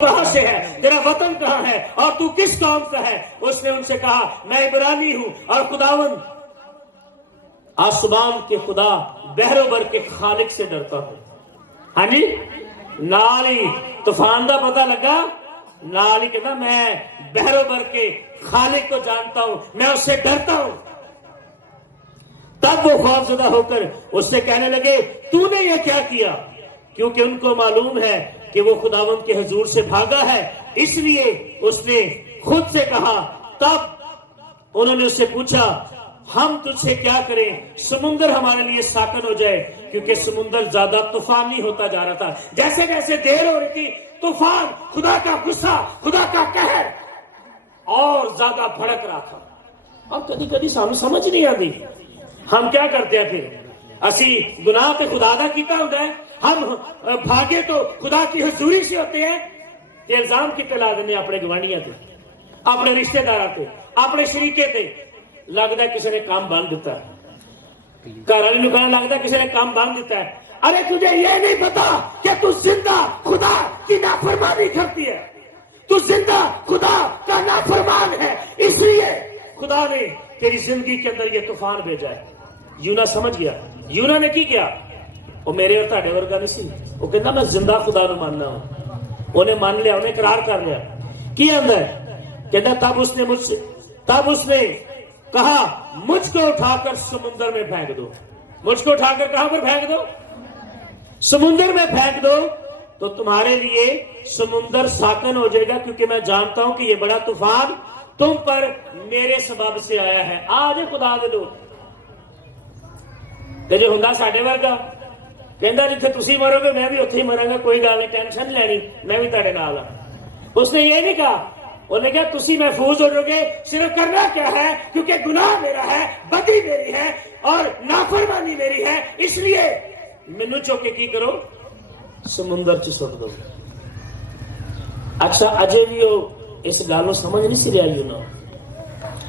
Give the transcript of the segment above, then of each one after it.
کہاں سے ہے، تیرا وطن کہاں ہے اور تو کس قوم کا ہے؟ اس نے ان سے کہا میں عبرانی ہوں اور خداوند آسمان کے خدا بحر و بر کے خالق سے ڈرتا ہوں۔ ہاں جی، نال ہی طوفان کا پتہ لگا، نال ہی کہتا میں بحر و بر کے خالق کو جانتا ہوں، میں اس سے ڈرتا ہوں۔ تب وہ خوف زدہ ہو کر اس سے کہنے لگے تو نے یہ کیا کیا؟ کیونکہ ان کو معلوم ہے کہ وہ خداوند کے حضور سے بھاگا ہے، اس لیے اس نے خود سے کہا۔ تب انہوں نے اس سے پوچھا ہم تجھ سے کیا کریں، سمندر ہمارے لیے ساکن ہو جائے، کیونکہ سمندر زیادہ طوفانی ہوتا جا رہا تھا۔ جیسے جیسے دیر ہو رہی تھی طوفان، خدا کا غصہ، خدا کا قہر اور زیادہ بھڑک رہا تھا۔ اب کبھی کبھی سامنے سمجھ نہیں آتی ہم کیا کرتے ہیں، پھر اسی گناہ تے خدا دا کیتا ہوتا ہے، ہم بھاگے تو خدا کی حضوری سے ہوتے ہیں کہ الزام کتے لا دینے اپنے گوانڈیاں تے، اپنے رشتہ داراں تے، اپنے شریکے تے۔ لگتا ہے کسی نے کام باندھ دیتا ہے، گھر والی نو کہنا لگتا ہے کسی نے کام باندھ دیتا ہے، ارے تجھے یہ نہیں پتا کہ تو زندہ خدا کی نافرمانی کرتی ہے، تو زندہ خدا کا نافرمان ہے، اس لیے خدا نے تیری زندگی کے اندر یہ طوفان بھیجا ہے۔ یونا سمجھ گیا، یونا نے کی کیا؟ وہ میرے اور تہاڈے ورگا نہیں سی، وہ کہتا میں زندہ خدا نو ماننا ہوں۔ انہیں مان لیا، انہیں اقرار کر لیا۔ کی اندر کہتا تب اس نے کہا مجھ کو اٹھا کر سمندر میں پھینک دو۔ مجھ کو اٹھا کر کہاں پر پھینک دو؟ سمندر میں پھینک دو تو تمہارے لیے سمندر ساکن ہو جائے گا، کیونکہ میں جانتا ہوں کہ یہ بڑا طوفان تم پر میرے سبب سے آیا ہے۔ آج خدا دے لوگ تے جو ہوندا ساڈے ورگا کہندا جتھے تسی مرو گے میں بھی اتھے ہی مراں گا، کوئی گل نہیں، ٹینشن لینی، میں بھی تہاڈے نال ہاں۔ اس نے یہ نہیں کہا، انہوں نے کہا تسی محفوظ ہو جاؤ گے، صرف کرنا کیا ہے، کیونکہ گناہ میرا ہے، بدی میری ہے اور نافرمانی میری ہے، اس لیے مینوں چوک کے کی کرو، سمندر چ سٹ دو۔ اچھا اجے بھی وہ اس گل کو سمجھ نہیں سی رہا یونا۔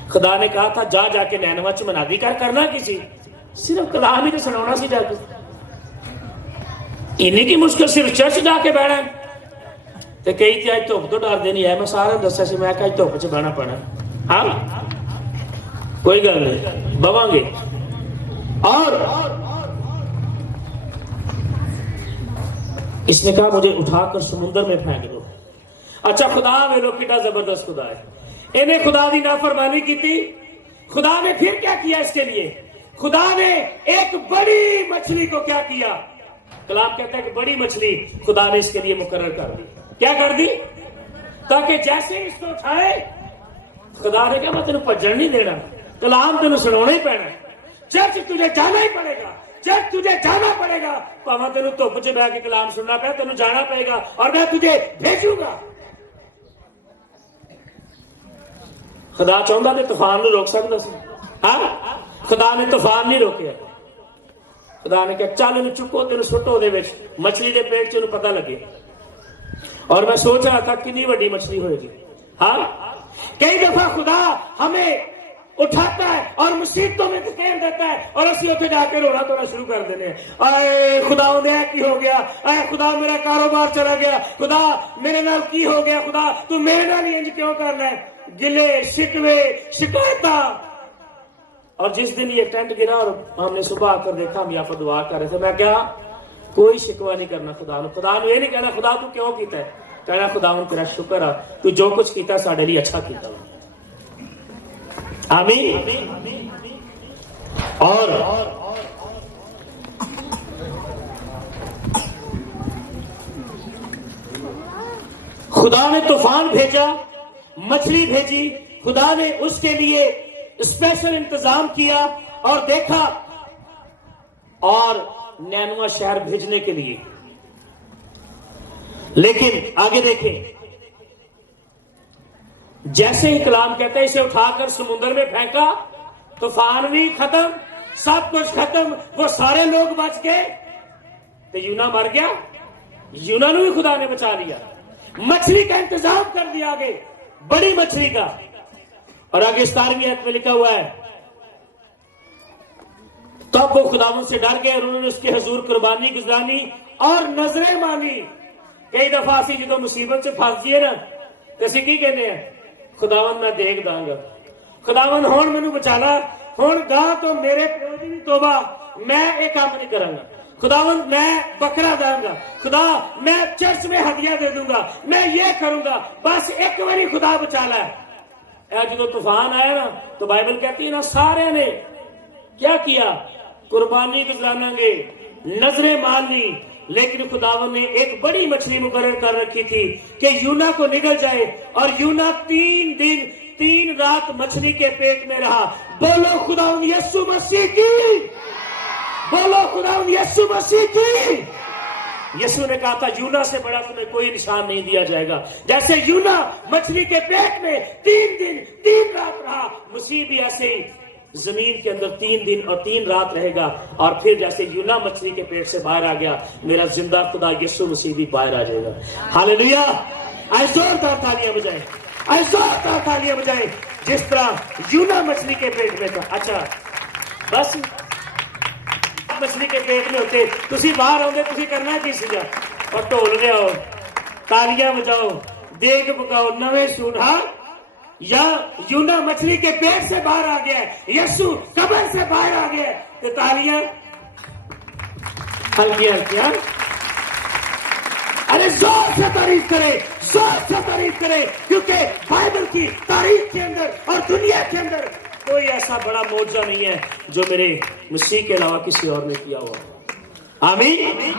خدا نے کہا تھا جا کے نینوا چ منادی کرنا کسی، صرف کلام ہی تو سنانا سی جا کے، انہیں کی مشکل صرف چرچ جا کے بیٹھنا ہے۔ تو کئی تے اج دھوپ تو ڈردے نہیں ہے، میں سارا دسیا سی، میں کہ اج دھوپ چ بہنا پینا، ہاں کوئی گل نہیں، بواں گے۔ اور اس نے کہا مجھے اٹھا کر سمندر میں پھینک دو۔ اچھا خدا ویلو کیڈا زبردست خدا ہے، انہیں خدا دی نافرمانی کی تھی، خدا نے پھر کیا کیا اس کے لیے؟ خدا نے ایک بڑی مچھلی کو کیا کیا؟ کلام کہتا ہے کہ بڑی مچھلی خدا نے اس کے لیے مقرر کر دی۔ کیا کر دی؟ تاکہ جیسے اس کو اٹھائے، خدا نے کہا میں تینوں پجن نہیں دینا، کلام تینوں سنانا ہی پینا، چرچ تجھے جانا ہی پڑے گا، چرچ تجھے جانا پڑے گا، پاواں تینوں دھوپ چ بیٹھ کے کلام سننا پیا، تینوں جانا پڑے گا اور میں تجھے بھیجوں گا۔ خدا چاہتا کہ طوفان نو روک سکتا سی، ہاں خدا نے طوفان نہیں روکیا۔ خدا نے کہا چل انہوں چکو، تینوں سٹو دے وچ، مچھلی دے پیٹ چ انہوں پتہ لگے۔ اور میں سوچ رہا تھا کتنی بڑی مچھلی ہوئے گی۔ ہاں کئی دفعہ خدا ہمیں اٹھاتا ہے اور مصیبتوں میں دھکیل دیتا ہے اور اسی اتنے جا کے رونا توڑا شروع کر دینے ہیں، اے خدا اندیا کی ہو گیا، اے خدا میرا کاروبار چلا گیا، خدا میرے نال کی ہو گیا، خدا تو میرے نال انج کیوں کرنا ہے؟ گلے شکوے شکایتاں۔ اور جس دن یہ ٹینٹ گرا اور ہم نے صبح آ کر دیکھا، ہم یہاں پر دعا کر رہے تھے، میں کیا کوئی شکوہ نہیں کرنا خدا نو۔ خدا نو یہ نہیں کہنا خدا تو کیوں کیتا ہے، کہنا خدا ان تیرا شکر ہے، تو جو کچھ کیتا ہے ساڈے لیے اچھا کیتا ہے۔ آمین۔ اور خدا نے طوفان بھیجا، مچھلی بھیجی، خدا نے اس کے لیے اسپیشل انتظام کیا اور دیکھا، اور نینوا شہر بھیجنے کے لیے۔ لیکن آگے دیکھیں، جیسے ہی کلام کہتا ہے اسے اٹھا کر سمندر میں پھینکا، طوفان بھی ختم، سب کچھ ختم، وہ سارے لوگ بچ گئے، تو یونا مر گیا۔ یونا نو بھی خدا نے بچا لیا، مچھلی کا انتظام کر دیا آگے، بڑی مچھلی کا۔ اور آگے 17ویں آیت میں لکھا ہوا ہے تب وہ خداوند سے ڈر گئے اور انہوں نے اس کے حضور قربانی گزرانی اور نظریں مانی۔ کئی دفعہ اسی جدو مصیبت سے پھنس جائے نا تو اسی کی کہتے ہیں خداوند میں دیکھ داں گا خداوند ہون مینوں بچا لا ہون گاہ تو میرے پیو دی بھی توبہ میں ایک کام نہیں کروں گا خداوند میں بکرا داں گا خدا میں چرچ میں ہدیہ دے دوں گا میں یہ کروں گا بس ایک باری خدا بچا لا جدو طوفان آیا نا تو بائبل کہتی ہے نا سارے نے کیا کیا قربانی گزاریں گے نظریں مان لی لیکن خداوند نے ایک بڑی مچھلی مقرر کر رکھی تھی کہ یونا کو نگل جائے اور یونا 3 دن 3 رات مچھلی کے پیٹ میں رہا بولو خداوند یسوع مسیح کی بولو خداوند یسوع مسیح کی یسوع نے کہا تھا یونا سے بڑا تمہیں کوئی نشان نہیں دیا جائے گا جیسے یونا مچھلی کے پیٹ میں 3 دن 3 رات رہا مسیح بھی ایسے ہی زمین کے اندر 3 دن اور 3 رات رہے گا اور پھر جیسے یونا مچھلی کے پیٹ سے باہر آ گیا میرا زندہ خدا یسوع مسیح بھی باہر آ جائے گا ہاللویا اے زوردار تالیاں بجائیں اے زوردار تالیاں بجائیں جس طرح یونا مچھلی کے پیٹ میں تھا اچھا بس مچھلی کے پیٹ میں ہوتے تسی باہر آؤ گے تسی کرنا کی سجا اور ڈھول رہے ہو تالیاں بجاؤ دیگ پکاؤ نویں سوٹ ہاں یا یونا مچھلی کے پیٹ سے باہر آ گیا ہے یسوع قبر سے باہر آ گیا ہے تو تالیاں ہلکی ہلکیاں ارے زور سے تعریف کرے زور سے تعریف کرے کیونکہ بائبل کی تاریخ کے اندر اور دنیا کے اندر کوئی ایسا بڑا معجزہ نہیں ہے جو میرے مسیح کے علاوہ کسی اور نے کیا ہوا آمین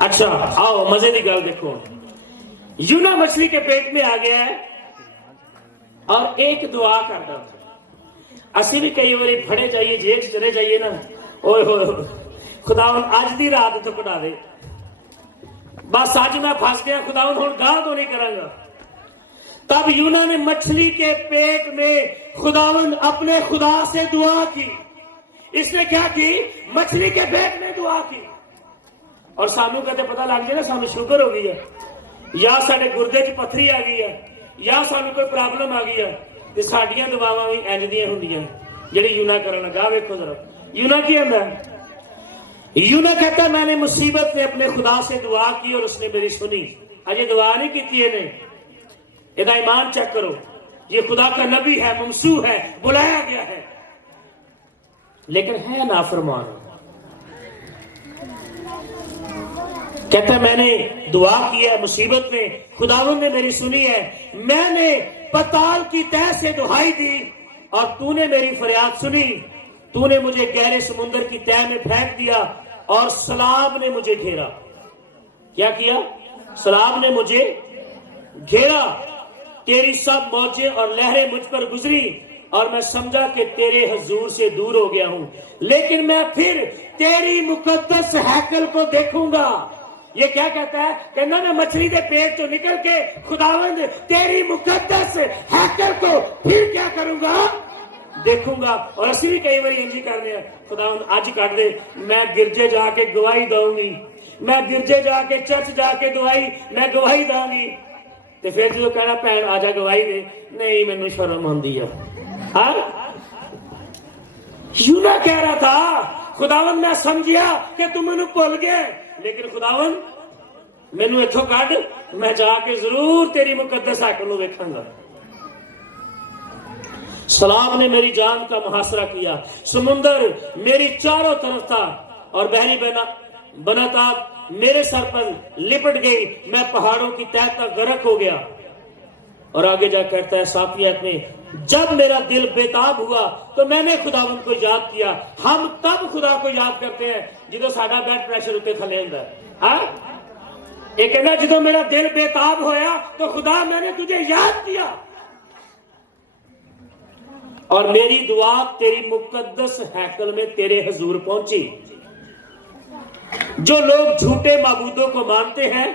اچھا آؤ مزے کی گل دیکھو یونا مچھلی کے پیٹ میں آ گیا ہے اور ایک دعا کرتا اسی بھی کئی باری پھڑے جائیے جیل چلے جائیے نا اوئے ہوئے خداوند اج دی رات تو کٹا دے بس اج میں پھنس گیا خداوند ہن گاہ تو نہیں کروں گا تب یونا نے مچھلی کے پیٹ میں خداوند اپنے خدا سے دعا کی اس نے کیا کی مچھلی کے پیٹ میں دعا کی اور سانو کہتے پتہ لگ جائے نا سانو شوگر ہو گئی ہے یا ساڈے گردے چ پتھری آ گئی ہے یا سانو کوئی پرابلم آ گئی ہے تے ساڈیاں دعاواں وی انج دیاں ہوندیاں جڑی یونا کرن لگا ویکھو ذرا یونا کی ہوندا یونا کہتا میں نے مصیبت میں اپنے خدا سے دعا کی اور اس نے میری سنی اجے دعا نہیں کیتی ہے یہ ایمان چیک کرو یہ خدا کا نبی ہے ممسوح ہے بلایا گیا ہے لیکن ہے نافرمان کہتا ہے میں نے دعا کی ہے مصیبت میں خداوند نے میری سنی ہے میں نے پتال کی تہ سے دہائی دی اور تو نے میری فریاد سنی تو نے مجھے گہرے سمندر کی تہ میں پھینک دیا اور سیلاب نے مجھے گھیرا کیا کیا سیلاب نے مجھے گھیرا تیری سب موجیں اور لہریں مجھ پر گزری اور میں سمجھا کہ تیرے حضور سے دور ہو گیا ہوں لیکن میں پھر تیری مقدس ہیکل کو دیکھوں گا یہ کیا کہتا ہے کہ میں مچھلی دے پیٹ تو نکل کے خداوند تیری مقدس ہیکل کو پھر کیا کروں گا دیکھوں گا اور اسی بھی کئی بار انجی کر رہے ہیں خداوند اج کٹ دے میں گرجے جا کے گواہی دوں گی میں گرجے جا کے چرچ جا کے میں گواہی دوں گی تے پھر جو کہنا بھن آ جا گواہی دے نہیں مینوں شرم آندی ہے ہاں یونا کہہ رہا تھا خداوند میں سمجھیا کہ تم مینوں بھول گئے لیکن خداوند مینوں ایتھوں کڈ میں جا کے ضرور تیری مقدس ہیکل نوں ویکھاں گا سیلاب نے میری جان کا محاصرہ کیا سمندر میری چاروں طرف تھا اور بحری بناتاب میرے سر پر لپٹ گئی میں پہاڑوں کی تہ تک غرق ہو گیا اور آگے جا کہتا ہے ساقیات میں جب میرا دل بےتاب ہوا تو میں نے خداوند کو یاد کیا ہم تب خدا کو یاد کرتے ہیں جدو ساڈا بلڈ پریشر اتنے تھلے ہوندا ہے ہاں یہ کہنا جدو میرا دل بےتاب ہویا تو خدا میں نے تجھے یاد کیا اور میری دعا تیری مقدس ہیکل میں تیرے حضور پہنچی جو لوگ جھوٹے معبودوں کو مانتے ہیں